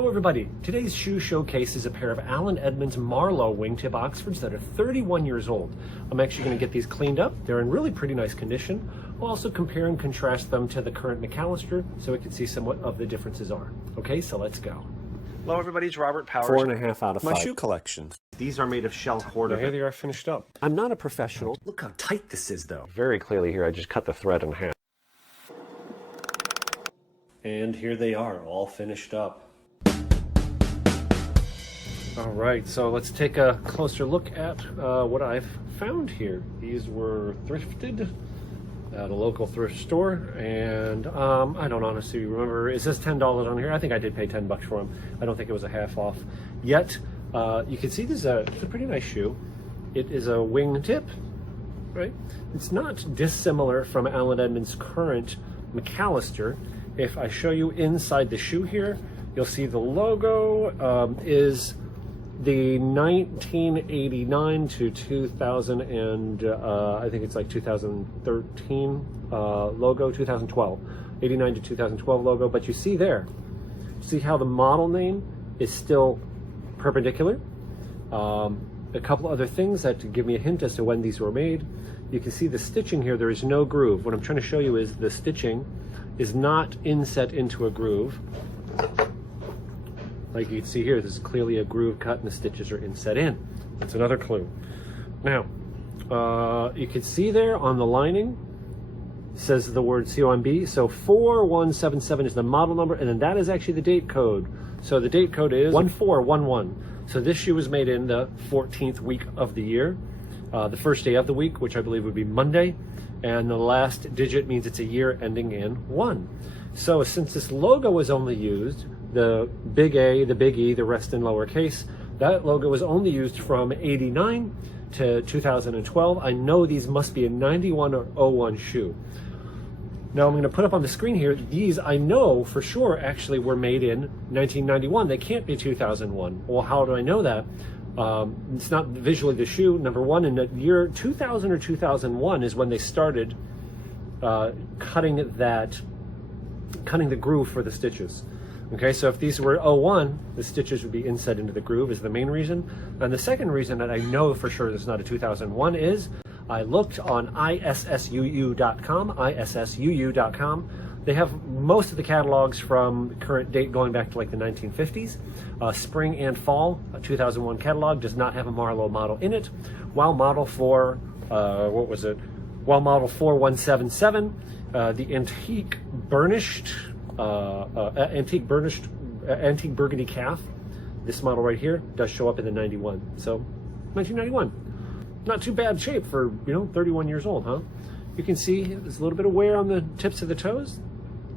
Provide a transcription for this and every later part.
Hello everybody, today's shoe showcase is a pair of Allen Edmonds Marlow wingtip Oxfords that are 31 years old. I'm actually going to get these cleaned up. They're in really pretty nice condition. We'll also compare and contrast them to the current McAllister so we can see somewhat of the differences are. Okay, so let's go. Hello everybody, it's Robert Powers. 4.5 out of 5. My shoe collection. These are made of shell cord. Here they are finished up. I'm not a professional. Look how tight this is though. Very clearly here, I just cut the thread in half. And here they are, all finished up. All right, so let's take a closer look at what I've found here. These were thrifted at a local thrift store, and I don't honestly remember. It says $10 on here. I think I did pay 10 bucks for them. I don't think it was a half off. Yet, you can see this is a pretty nice shoe. It is a wingtip, right? It's not dissimilar from Allen Edmonds' current McAllister. If I show you inside the shoe here, you'll see the logo is the 1989 to 2000 and I think it's like 2013 logo, 2012, 89 to 2012 logo. But you see there, see how the model name is still perpendicular. A couple other things that give me a hint as to when these were made. You can see the stitching here. There is no groove. What I'm trying to show you is the stitching is not inset into a groove. Like you can see here, this is clearly a groove cut and the stitches are inset in. That's another clue. Now, you can see there on the lining, says the word COMB. So 4177 is the model number, and then that is actually the date code. So the date code is 1411. So this shoe was made in the 14th week of the year, the first day of the week, which I believe would be Monday. And the last digit means it's a year ending in 1. So since this logo was only used, the big A, the big E, the rest in lowercase, that logo was only used from 89 to 2012. I know these must be a 91 or 01 shoe. Now I'm going to put up on the screen here, these I know for sure actually were made in 1991. They can't be 2001. Well, how do I know that? It's not visually the shoe, number one. In the year 2000 or 2001 is when they started cutting the groove for the stitches. Okay, so if these were 01, the stitches would be inset into the groove is the main reason. And the second reason that I know for sure this is not a 2001 is I looked on issuu.com. They have most of the catalogs from current date going back to like the 1950s. Spring and fall, a 2001 catalog does not have a Marlow model in it. While model 4177, the antique burgundy calf, this model right here does show up in the 91. So 1991, not too bad shape for 31 years old, huh? You can see there's a little bit of wear on the tips of the toes.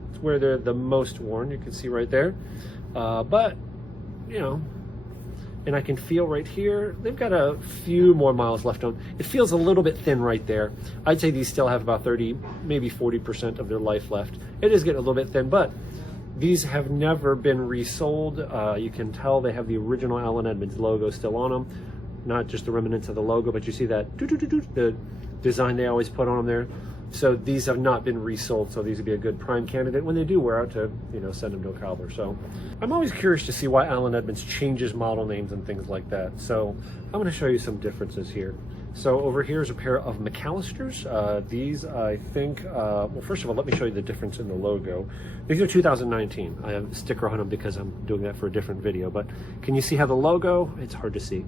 It's where they're the most worn. You can see right there, but and I can feel right here, they've got a few more miles left on. It feels a little bit thin right there. I'd say these still have about 30, maybe 40% of their life left. It is getting a little bit thin, but these have never been resold. You can tell they have the original Allen Edmonds logo still on them, not just the remnants of the logo, but you see that the design they always put on them there. So these have not been resold, so these would be a good prime candidate when they do wear out to, send them to a cobbler. So I'm always curious to see why Allen Edmonds changes model names and things like that. So I'm going to show you some differences here. So over here is a pair of McAllisters. These I think, well, first of all, let me show you the difference in the logo. These are 2019. I have a sticker on them because I'm doing that for a different video, but can you see how the logo, it's hard to see.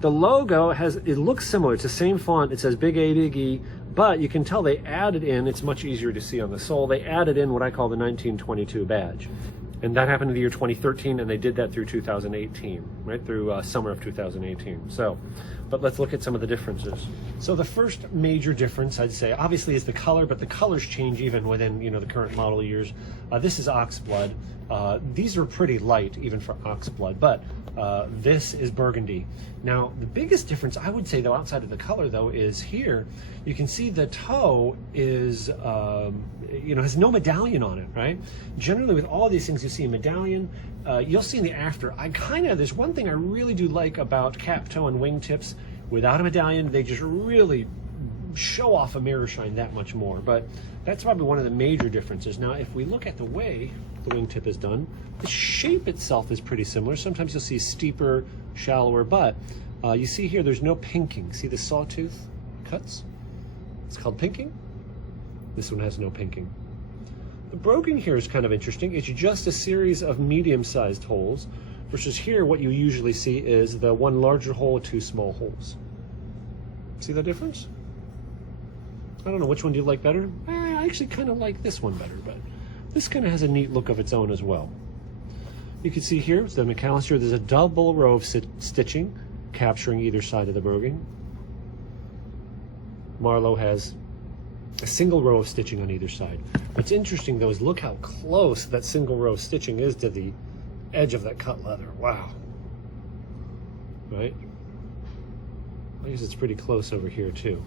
The logo it looks similar. It's the same font. It says big A, big E, but you can tell they added in, it's much easier to see on the sole, they added in what I call the 1922 badge. And that happened in the year 2013, and they did that through 2018, right through summer of 2018. So, but let's look at some of the differences. So the first major difference, I'd say, obviously is the color, but the colors change even within, the current model years. This is oxblood. These are pretty light, even for oxblood, but this is burgundy. Now, the biggest difference, I would say, though, outside of the color, though, is here, you can see the toe is, has no medallion on it, right? Generally, with all these things, you see a medallion. You'll see in the after, there's one thing I really do like about cap toe and wingtips. Without a medallion, they just really show off a mirror shine that much more, but that's probably one of the major differences. Now, if we look at the way the wingtip is done, the shape itself is pretty similar. Sometimes you'll see steeper, shallower, but you see here there's no pinking. See the sawtooth cuts? It's called pinking. This one has no pinking. The broguing here is kind of interesting. It's just a series of medium-sized holes, versus here what you usually see is the one larger hole, two small holes. See the difference? I don't know, which one do you like better? I actually kind of like this one better, but this kind of has a neat look of its own as well. You can see here, the McAllister, there's a double row of stitching capturing either side of the broguing. Marlow has a single row of stitching on either side. What's interesting though is look how close that single row of stitching is to the edge of that cut leather. Wow. Right? I guess it's pretty close over here too.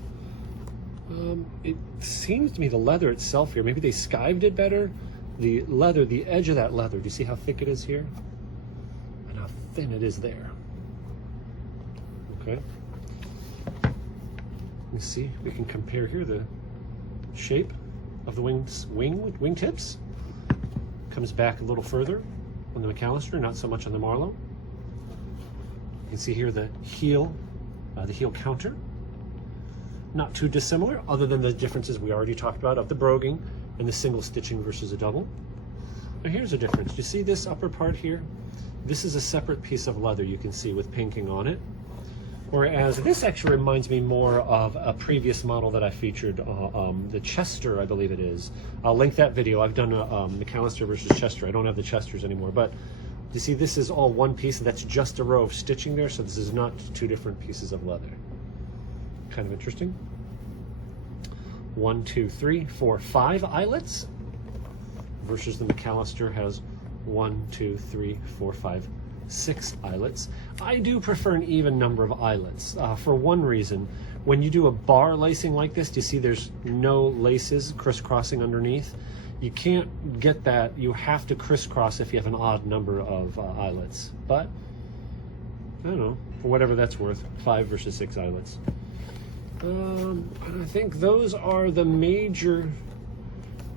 It seems to me the leather itself here, maybe they skived it better. The leather, the edge of that leather, do you see how thick it is here? And how thin it is there. Okay. You see, we can compare here the shape of the wingtips. Comes back a little further on the McAllister, not so much on the Marlow. You can see here the heel counter. Not too dissimilar, other than the differences we already talked about of the broguing and the single stitching versus a double. Now here's a difference. Do you see this upper part here? This is a separate piece of leather you can see with pinking on it. Whereas this actually reminds me more of a previous model that I featured, the Chester, I believe it is. I'll link that video. I've done a McAllister versus Chester. I don't have the Chesters anymore, but you see this is all one piece, and that's just a row of stitching there, so this is not two different pieces of leather. Kind of interesting. 1, 2, 3, 4, 5 eyelets versus the McAllister has 1, 2, 3, 4, 5, 6 eyelets. I do prefer an even number of eyelets for one reason. When you do a bar lacing like this, do you see there's no laces crisscrossing underneath? You can't get that. You have to crisscross if you have an odd number of eyelets. But I don't know, for whatever that's worth, 5 versus 6 eyelets. I think those are the major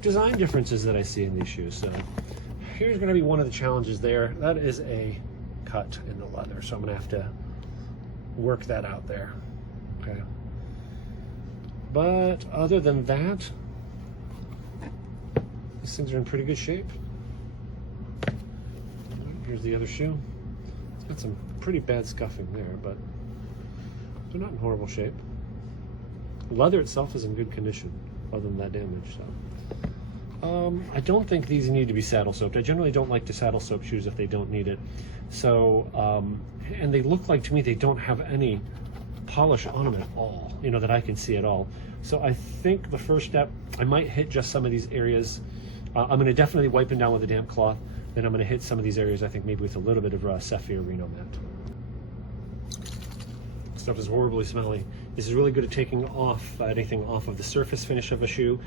design differences that I see in these shoes. So here's going to be one of the challenges there. That is a cut in the leather, so I'm going to have to work that out there. Okay. But other than that, these things are in pretty good shape. Here's the other shoe. It's got some pretty bad scuffing there, but they're not in horrible shape. The leather itself is in good condition, other than that damage. So, I don't think these need to be saddle soaped. I generally don't like to saddle soap shoes if they don't need it. So, and they look like to me they don't have any polish on them at all, you know, that I can see at all. So I think the first step, I might hit just some of these areas. I'm going to definitely wipe them down with a damp cloth. Then I'm going to hit some of these areas, I think maybe with a little bit of Saphir Reno Mat. Stuff is horribly smelly. This is really good at taking off anything off of the surface finish of a shoe.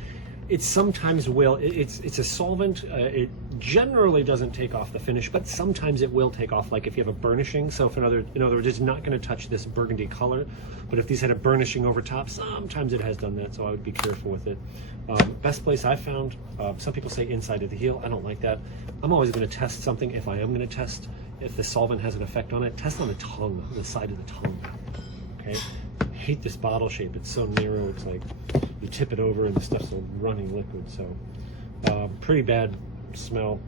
It sometimes will. It's a solvent. It generally doesn't take off the finish, but sometimes it will take off. Like if you have a burnishing. So if in other words, it's not going to touch this burgundy color. But if these had a burnishing over top, sometimes it has done that. So I would be careful with it. Best place I've found. Some people say inside of the heel. I don't like that. I'm always going to test something. If I am going to test if the solvent has an effect on it, test on the tongue, on the side of the tongue. Okay. I hate this bottle shape. It's so narrow. It's like you tip it over and the stuff's a running liquid. So pretty bad smell.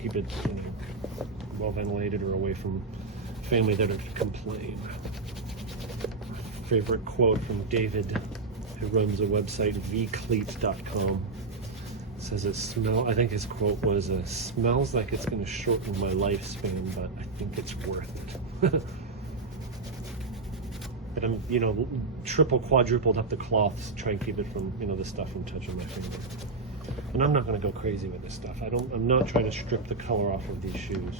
Keep it, you know, well ventilated or away from family that would complain. Favorite quote from David, who runs a website, vcleat.com. Says it smells, I think his quote was, smells like it's going to shorten my lifespan, but I think it's worth it. But I'm, you know, triple, quadrupled up the cloths to try and keep it from, you know, the stuff from touching my finger. And I'm not going to go crazy with this stuff. I'm not trying to strip the color off of these shoes.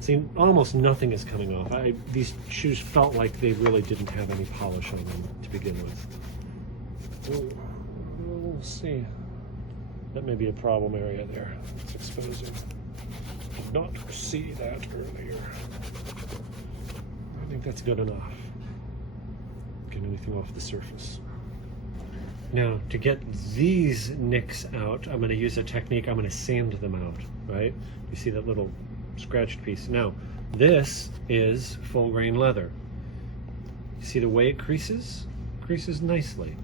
See, almost nothing is coming off. These shoes felt like they really didn't have any polish on them to begin with. We'll see. That may be a problem area there. It's exposing. Did not see that earlier. I think that's good enough. taking anything off the surface. Now, to get these nicks out, I'm going to use a technique. I'm going to sand them out, right? You see that little scratched piece. Now, this is full grain leather. You see the way it creases? Creases nicely,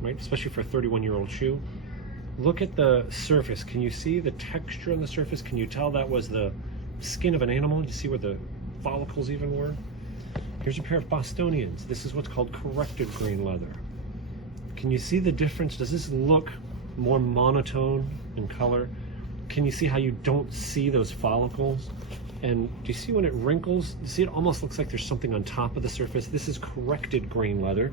right? Especially for a 31-year-old shoe. Look at the surface. Can you see the texture on the surface? Can you tell that was the skin of an animal? Do you see where the follicles even were? Here's a pair of Bostonians. This is what's called corrected grain leather. Can you see the difference? Does this look more monotone in color? Can you see how you don't see those follicles? And do you see when it wrinkles? You see it almost looks like there's something on top of the surface. This is corrected grain leather.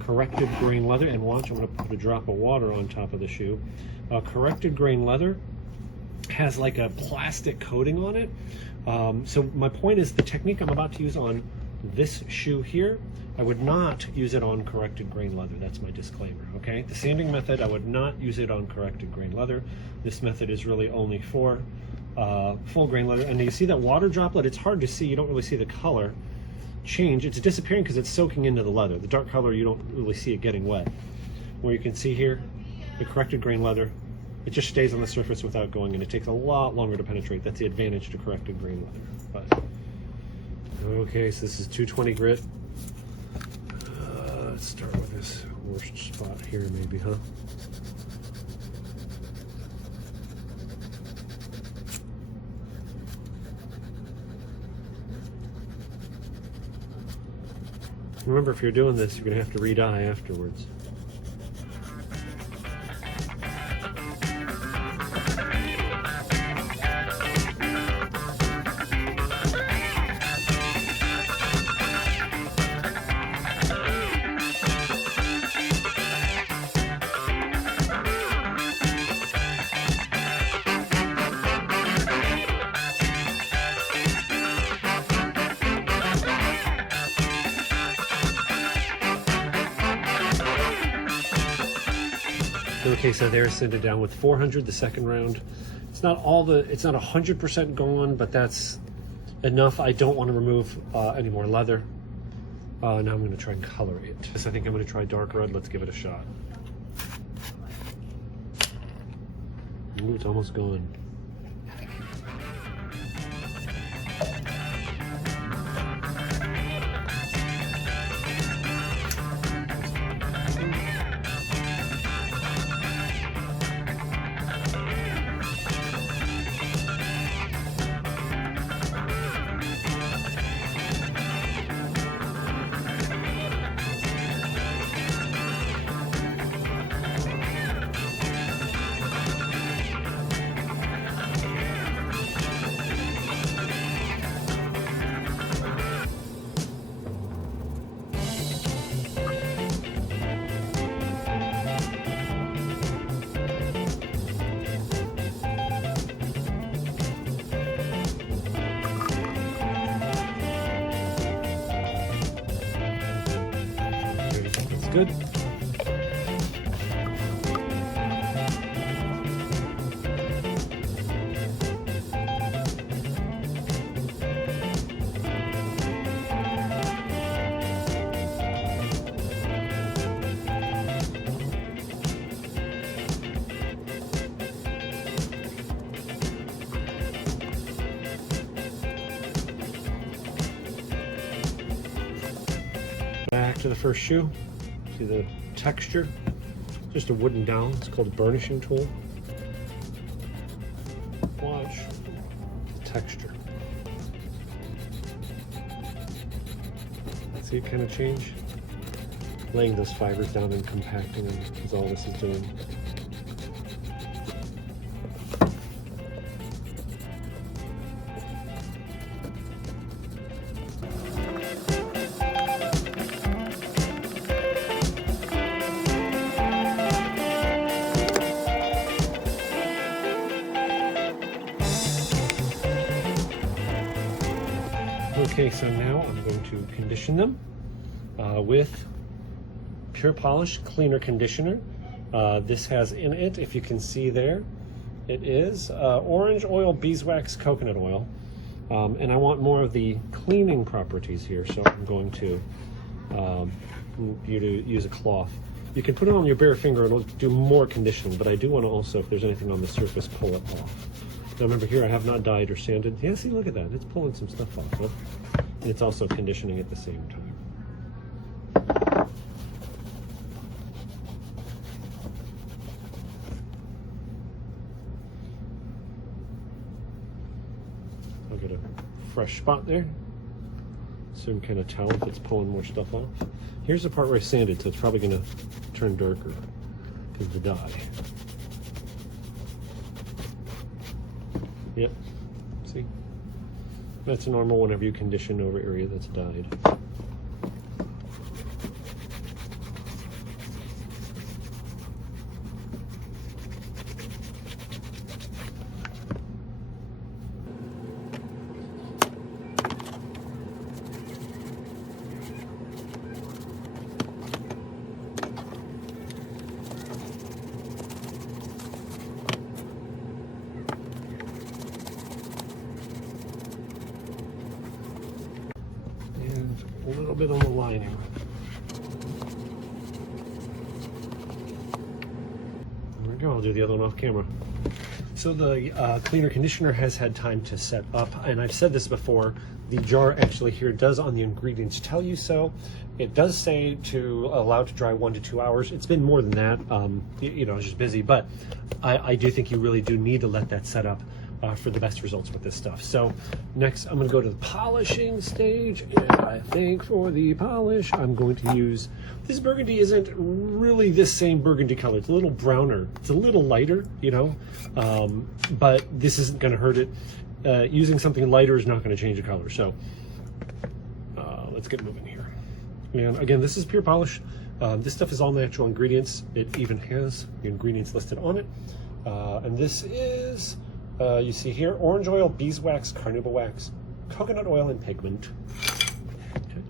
Corrected grain leather, and watch, I'm going to put a drop of water on top of the shoe. Corrected grain leather has like a plastic coating on it. So my point is, the technique I'm about to use on this shoe here, I would not use it on corrected grain leather. That's my disclaimer, okay? The sanding method, I would not use it on corrected grain leather. This method is really only for full grain leather. And you see that water droplet? It's hard to see. You don't really see the color change. It's disappearing because it's soaking into the leather. The dark color, you don't really see it getting wet. Where you can see here, the corrected grain leather, it just stays on the surface without going in. It takes a lot longer to penetrate. That's the advantage to corrected grain leather. But okay, so this is 220 grit. Let's start with this worst spot here, maybe, huh? Remember, if you're doing this, you're going to have to re-dye afterwards. Okay, so they're sanded down with 400 the second round. It's not 100% gone, but that's enough. I don't want to remove any more leather. Now I'm going to try and color it. I think I'm going to try dark red. Let's give it a shot. Ooh, it's almost gone. Good. Back to the first shoe. See the texture? Just a wooden dowel. It's called a burnishing tool. Watch the texture. See it kind of change? Laying those fibers down and compacting them is all this is doing. Okay, so now I'm going to condition them with Pure Polish Cleaner Conditioner. This has in it, if you can see there, it is orange oil, beeswax, coconut oil. And I want more of the cleaning properties here, so I'm going to you to use a cloth. You can put it on your bare finger and it'll do more conditioning, but I do want to also, if there's anything on the surface, pull it off. Now remember here, I have not dyed or sanded. Yeah, see, look at that. It's pulling some stuff off. Huh? And it's also conditioning at the same time. I'll get a fresh spot there. So you can kind of tell if it's pulling more stuff off. Here's the part where I sanded, so it's probably going to turn darker because of the dye. Yep, see? That's normal whenever you condition over area that's dyed. A little bit on the lining. There we go, I'll do the other one off camera. So the cleaner conditioner has had time to set up, and I've said this before, the jar actually here does on the ingredients tell you so. It does say to allow it to dry 1 to 2 hours. It's been more than that, you know, I was just busy, but I do think you really do need to let that set up for the best results with this stuff. So next I'm going to go to the polishing stage, and I think for the polish I'm going to use, this burgundy isn't really this same burgundy color. It's a little browner. It's a little lighter, you know, but this isn't going to hurt it. Using something lighter is not going to change the color. So let's get moving here. And again, this is pure polish. This stuff is all natural ingredients. It even has the ingredients listed on it. And this is you see here, orange oil, beeswax, carnauba wax, coconut oil, and pigment. Okay.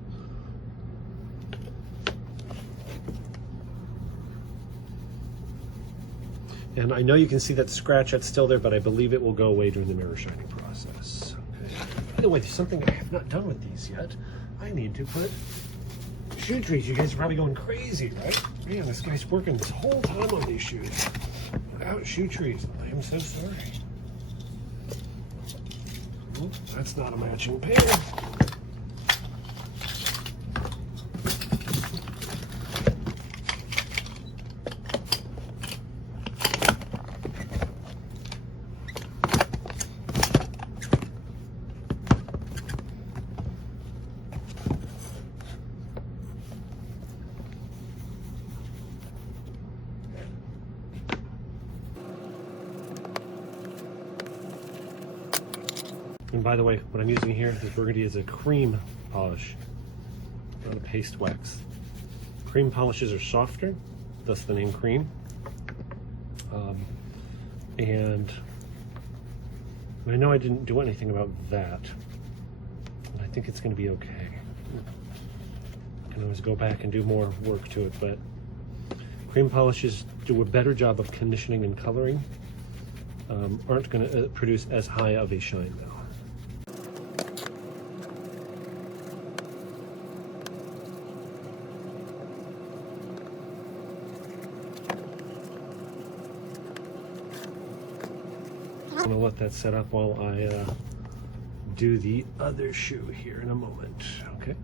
And I know you can see that scratch that's still there, but I believe it will go away during the mirror shining process. Okay. By the way, there's something I have not done with these yet. I need to put shoe trees. You guys are probably going crazy, right? Man, this guy's working this whole time on these shoes without shoe trees. I am so sorry. Oh, that's not a matching pair. And by the way, what I'm using here, this burgundy, is a cream polish, not a paste wax. Cream polishes are softer, thus the name cream. And I know I didn't do anything about that, but I think it's going to be okay. I can always go back and do more work to it, but cream polishes do a better job of conditioning and coloring, aren't going to produce as high of a shine though. I'm going to let that set up while I do the other shoe here in a moment. Okay.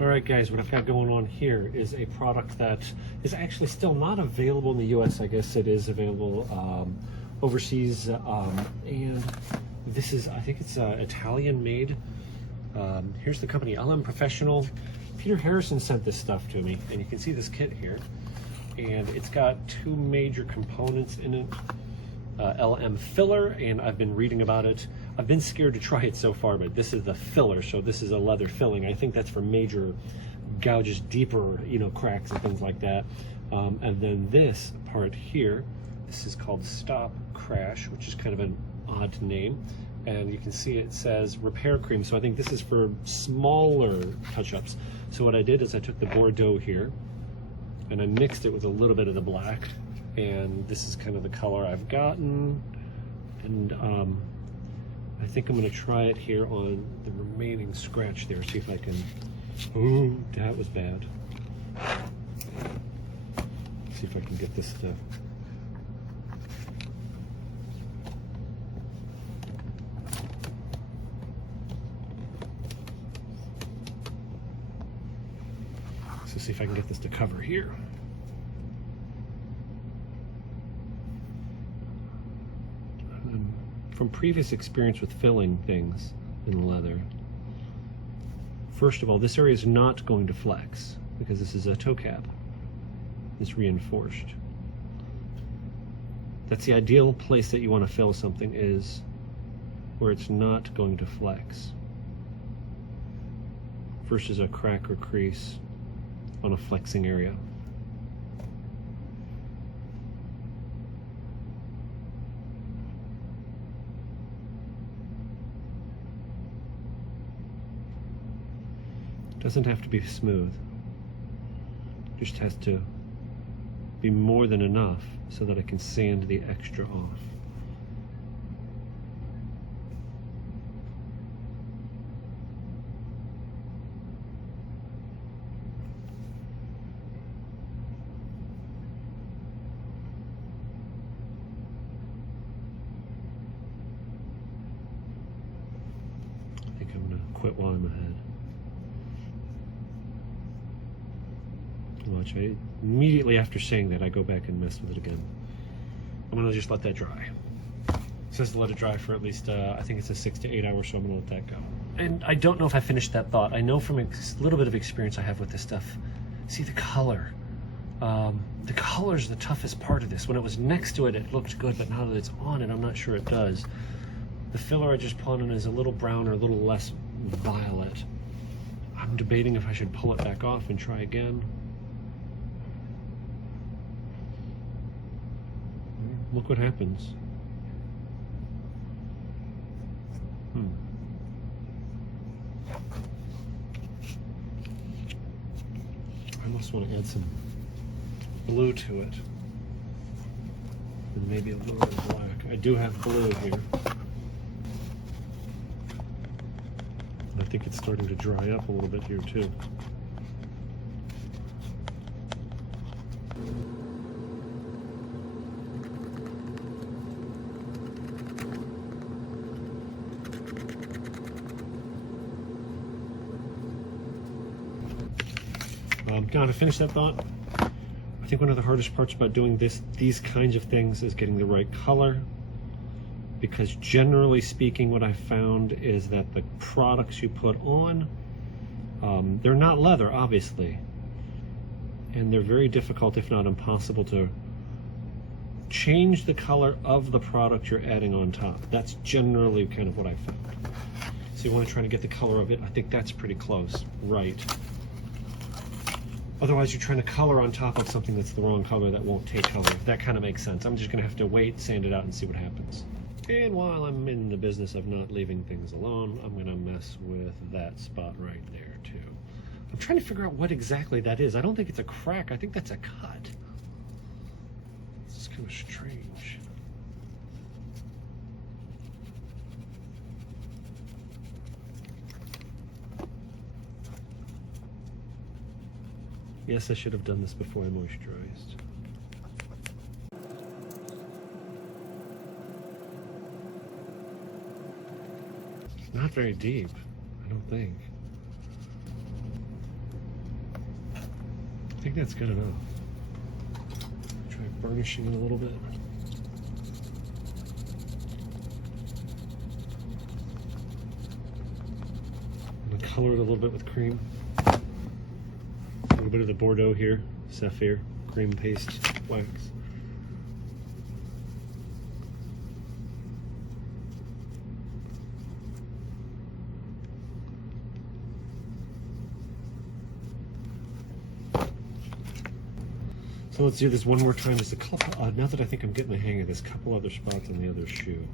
Alright guys, what I've got going on here is a product that is actually still not available in the US. I guess it is available overseas, and this is, I think it's Italian made. Here's the company, LM Professional. Peter Harrison sent this stuff to me, and you can see this kit here, and it's got two major components in it. LM filler, and I've been reading about it. I've been scared to try it so far, but this is the filler, so this is a leather filling. I think that's for major gouges, deeper, you know, cracks and things like that. And then this part here, this is called Stop Crash, which is kind of an odd name. And you can see it says repair cream, so I think this is for smaller touch-ups. So what I did is I took the Bordeaux here and I mixed it with a little bit of the black, and this is kind of the color I've gotten. And I think I'm going to try it here on the remaining scratch there, see if I can. Ooh, that was bad. See if I can get this to. So see if I can get this to cover here. From previous experience with filling things in leather, first of all, this area is not going to flex because this is a toe cap. It's reinforced. That's the ideal place that you want to fill something, is where it's not going to flex. First is a crack or crease on a flexing area. Doesn't have to be smooth, just has to be more than enough so that I can sand the extra off. I think I'm gonna quit while I'm ahead. Watch, immediately after saying that, I go back and mess with it again. I'm gonna just let that dry. It says to let it dry for at least, I think it's a 6 to 8 hours, so I'm gonna let that go. And I don't know if I finished that thought. I know from a little bit of experience I have with this stuff. See the color. The color's the toughest part of this. When it was next to it, it looked good, but now that it's on it, I'm not sure it does. The filler I just put on is a little brown or a little less violet. I'm debating if I should pull it back off and try again. Look what happens. I almost want to add some blue to it. And maybe a little bit of black. I do have blue here. And I think it's starting to dry up a little bit here too. Now to finish that thought, I think one of the hardest parts about doing these kinds of things is getting the right color, because generally speaking what I've found is that the products you put on, they're not leather obviously, and they're very difficult, if not impossible, to change the color of the product you're adding on top. That's generally kind of what I found. So you want to try to get the color of it. I think that's pretty close, right? Otherwise, you're trying to color on top of something that's the wrong color that won't take color. That kind of makes sense. I'm just going to have to wait, sand it out, and see what happens. And while I'm in the business of not leaving things alone, I'm going to mess with that spot right there, too. I'm trying to figure out what exactly that is. I don't think it's a crack. I think that's a cut. It's kind of strange. Yes, I should have done this before I moisturized. Not very deep, I don't think. I think that's good enough. Try burnishing it a little bit. I'm gonna color it a little bit with cream. A little bit of the Bordeaux here, Saphir cream paste wax. So let's do this one more time. There's a couple, now that I think I'm getting the hang of this, couple other spots on the other shoe.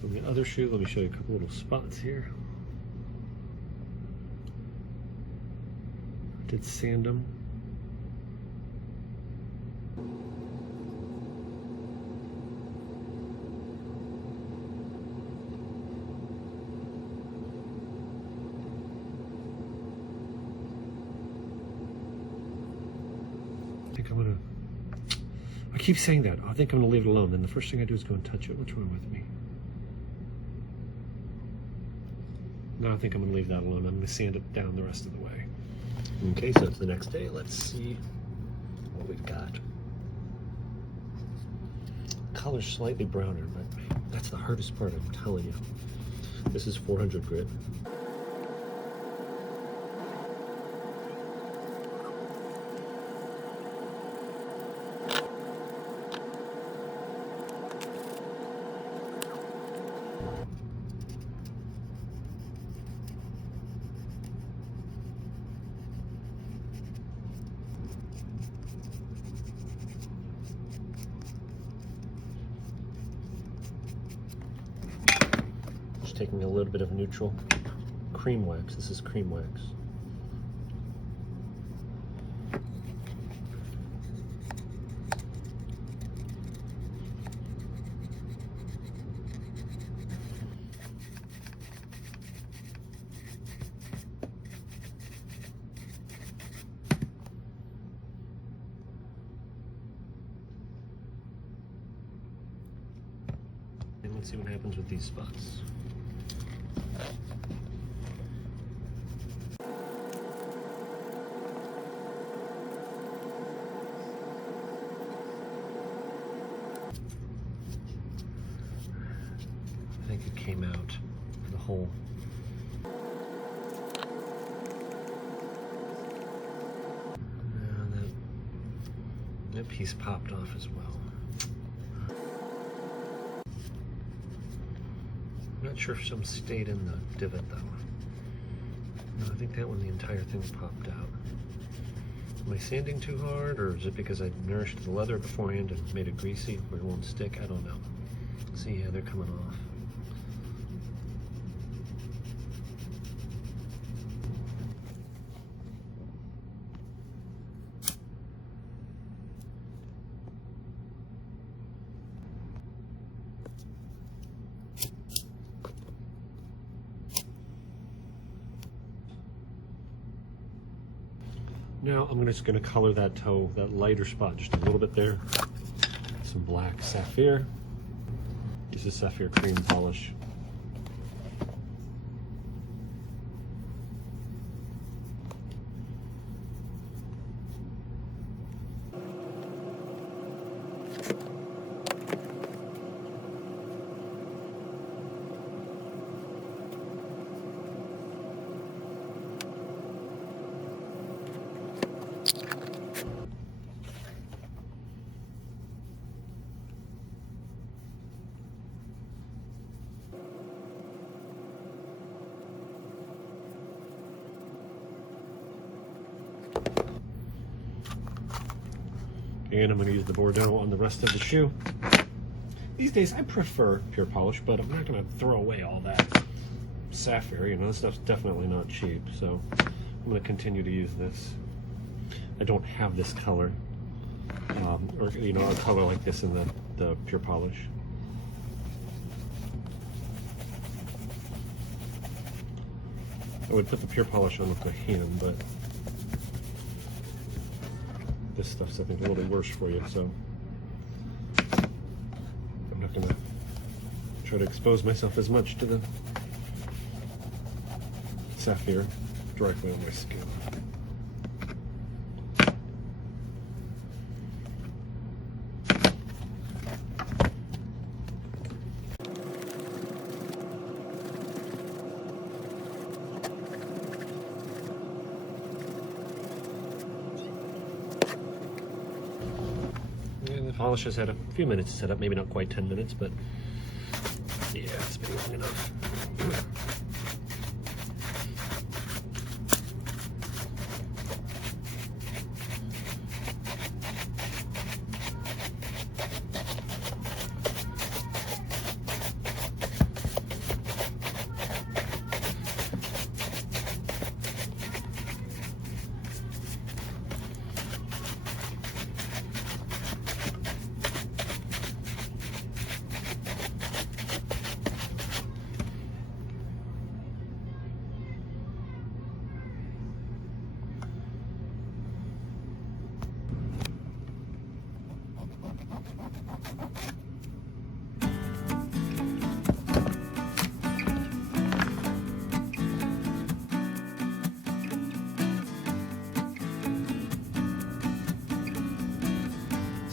So on the other shoe, let me show you a couple little spots here. I did sand them. I keep saying that. I think I'm gonna leave it alone. Then the first thing I do is go and touch it. What's wrong with me? No, I think I'm gonna leave that alone. I'm gonna sand it down the rest of the way. Okay, so it's the next day. Let's see what we've got. Color's slightly browner, but that's the hardest part, I'm telling you. This is 400 grit. Taking a little bit of neutral cream wax. This is cream wax. And let's see what happens with these spots. I think it came out the whole. And that piece popped off as well. I'm not sure if some stayed in the divot though. No, I think that one, the entire thing popped out. Am I sanding too hard, or is it because I nourished the leather beforehand and made it greasy where it won't stick? I don't know. See, yeah, they're coming off. Now I'm just going to color that toe, that lighter spot, just a little bit there. Some black sapphire. This is sapphire cream polish. And I'm going to use the Bordeaux on the rest of the shoe. These days I prefer pure polish, but I'm not going to throw away all that sapphire. You know, this stuff's definitely not cheap, so I'm going to continue to use this. I don't have this color, or you know, a color like this in the pure polish. I would put the pure polish on with my hand, but this stuff's, I think, a little bit worse for you, so I'm not going to try to expose myself as much to the sapphire directly on my skin. Polish has had a few minutes to set up, maybe not quite 10 minutes, but yeah, it's been long enough.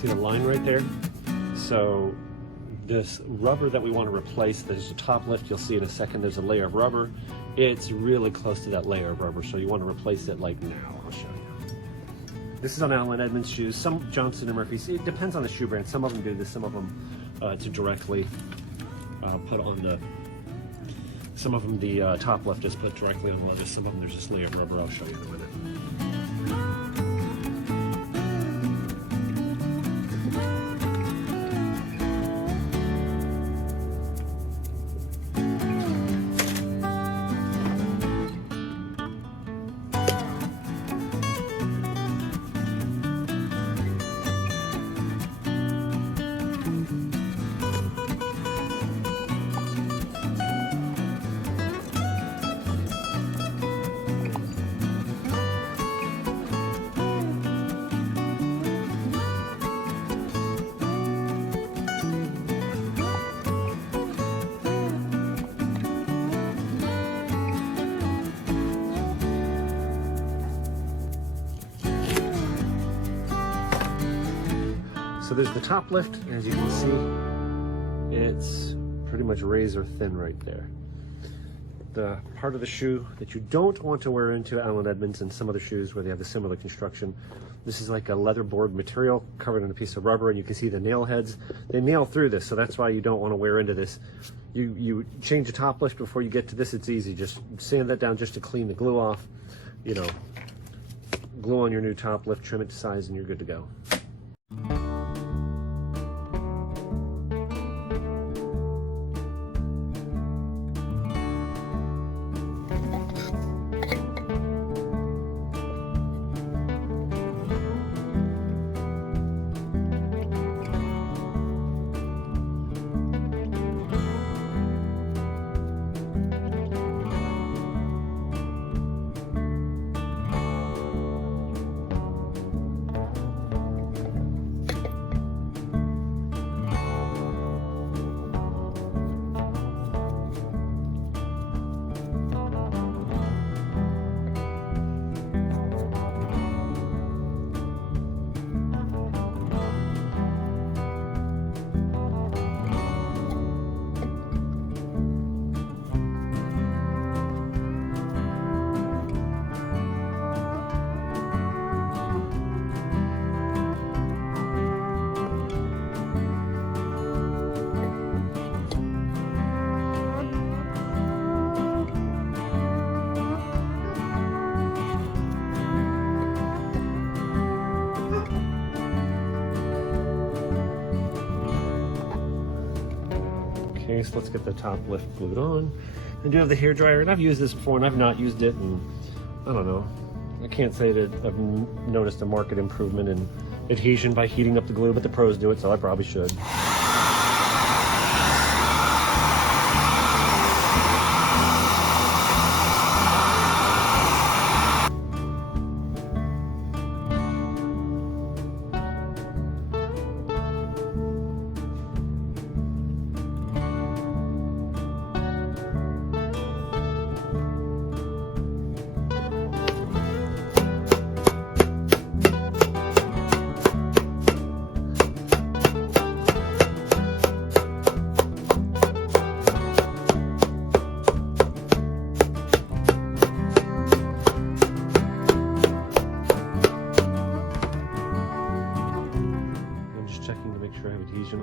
See the line right there? So this rubber that we want to replace, there's a top lift, you'll see in a second, there's a layer of rubber. It's really close to that layer of rubber, so you want to replace it like now. I'll show you. This is on Allen Edmonds shoes, some Johnson & Murphy's. It depends on the shoe brand. Some of them do this, some of them to directly put on the, some of them the top lift is put directly on the leather, some of them there's just layer of rubber. I'll show you in a minute. So there's the top lift, as you can see, it's pretty much razor thin right there. The part of the shoe that you don't want to wear into Allen Edmonds and some other shoes where they have a similar construction, this is like a leather board material covered in a piece of rubber, and you can see the nail heads. They nail through this, so that's why you don't want to wear into this. You change the top lift before you get to this. It's easy, just sand that down just to clean the glue off. You know, glue on your new top lift, trim it to size, and you're good to go. Okay, so let's get the top lift glued on. I do have the hair dryer, and I've used this before, and I've not used it, and I don't know. I can't say that I've noticed a marked improvement in adhesion by heating up the glue, but the pros do it, so I probably should.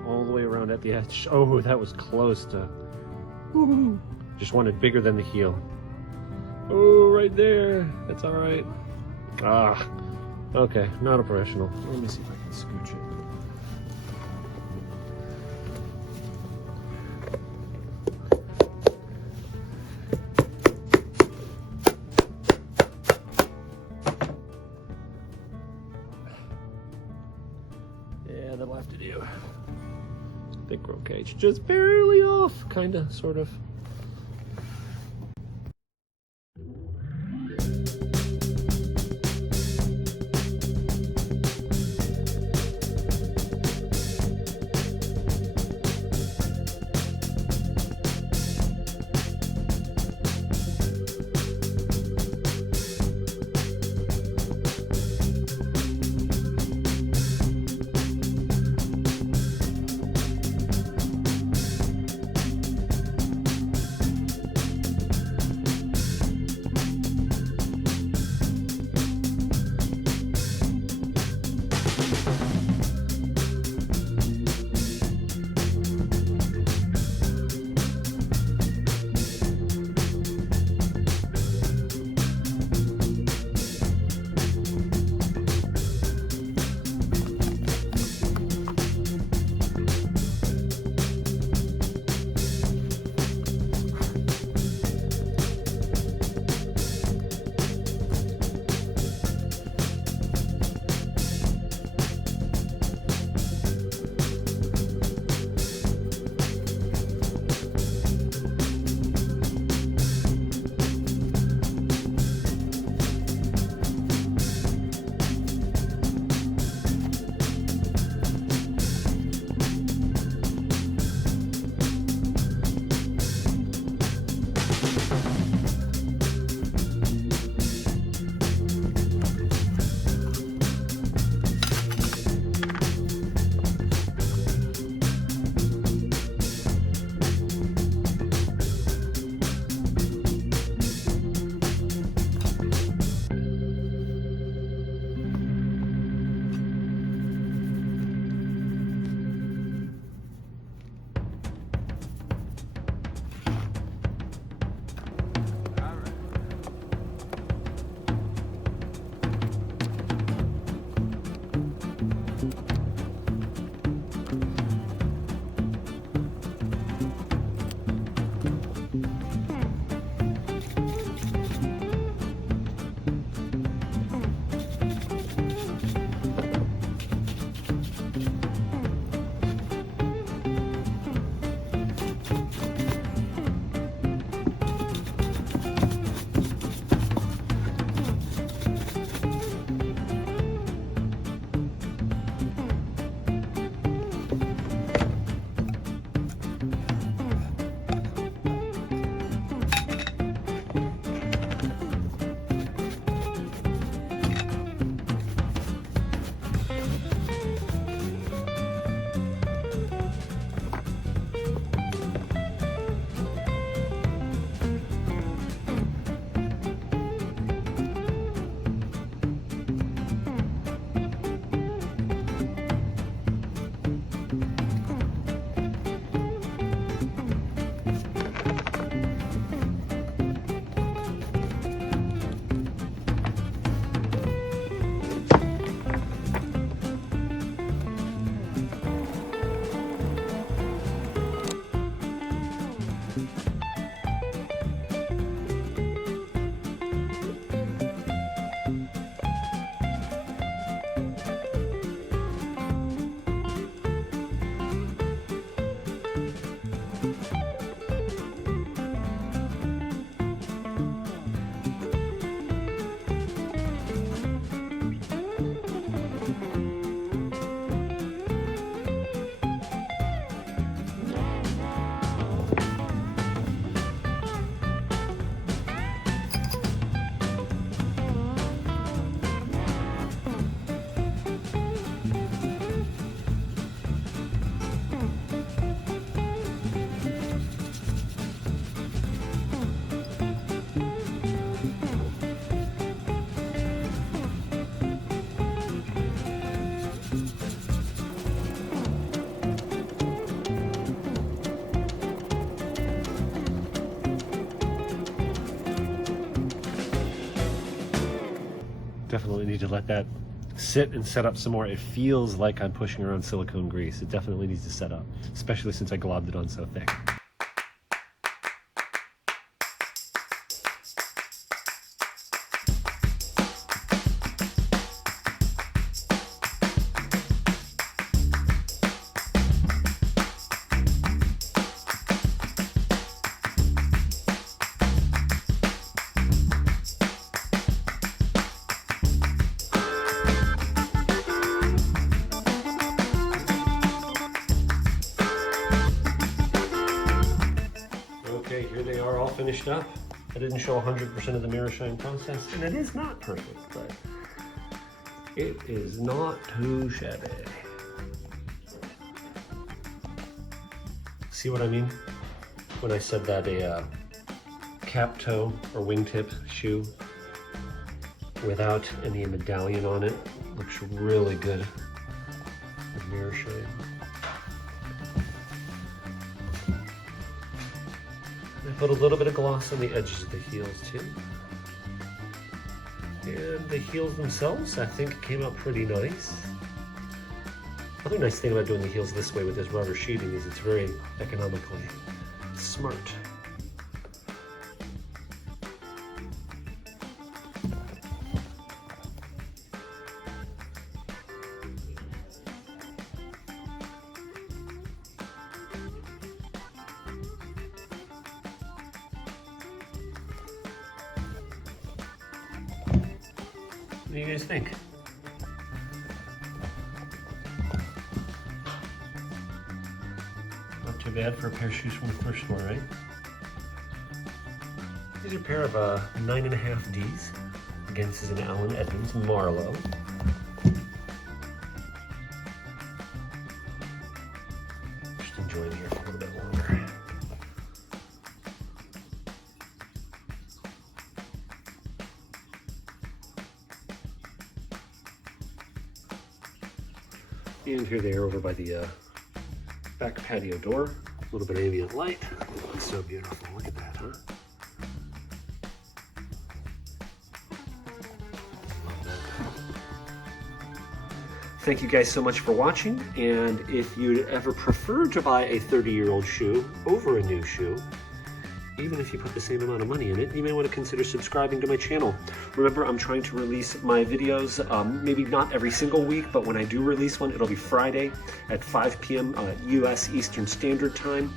All the way around at the edge. Oh, that was close to. Woo-hoo. Just wanted bigger than the heel. Oh, right there. That's all right. Ah, okay. Not a professional. Let me see if I can scooch it. Yeah, that'll have to do. I think we're okay. It's just barely off, kinda, sort of. Definitely need to let that sit and set up some more. It feels like I'm pushing around silicone grease. It definitely needs to set up, especially since I globbed it on so thick. Here they are all finished up. I didn't show 100% of the mirror shine process, and it is not perfect, but it is not too shabby. See what I mean? When I said that a cap toe or wingtip shoe without any medallion on it looks really good with mirror shine. I put a little bit of gloss on the edges of the heels too. And the heels themselves, I think, came out pretty nice. Other nice thing about doing the heels this way with this rubber sheeting is it's very economically smart. What do you guys think? Not too bad for a pair of shoes from the thrift store, right? These are a pair of 9.5Ds. Again, this is an Allen Edmonds Marlow. Just enjoying here for a little bit longer. And here they are over by the back patio door. A little bit of ambient light. Oh, it's so beautiful. Look at that, huh? Love that. Thank you guys so much for watching. And if you'd ever prefer to buy a 30-year-old shoe over a new shoe, even if you put the same amount of money in it, you may want to consider subscribing to my channel. Remember, I'm trying to release my videos, maybe not every single week, but when I do release one, it'll be Friday at 5 p.m. U.S. Eastern Standard Time,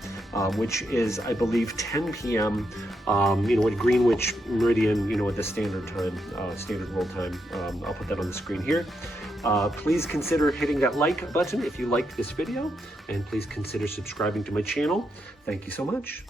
which is, I believe, 10 p.m. At Greenwich Meridian, at the standard time, standard world time. I'll put that on the screen here. Please consider hitting that like button if you liked this video, and please consider subscribing to my channel. Thank you so much.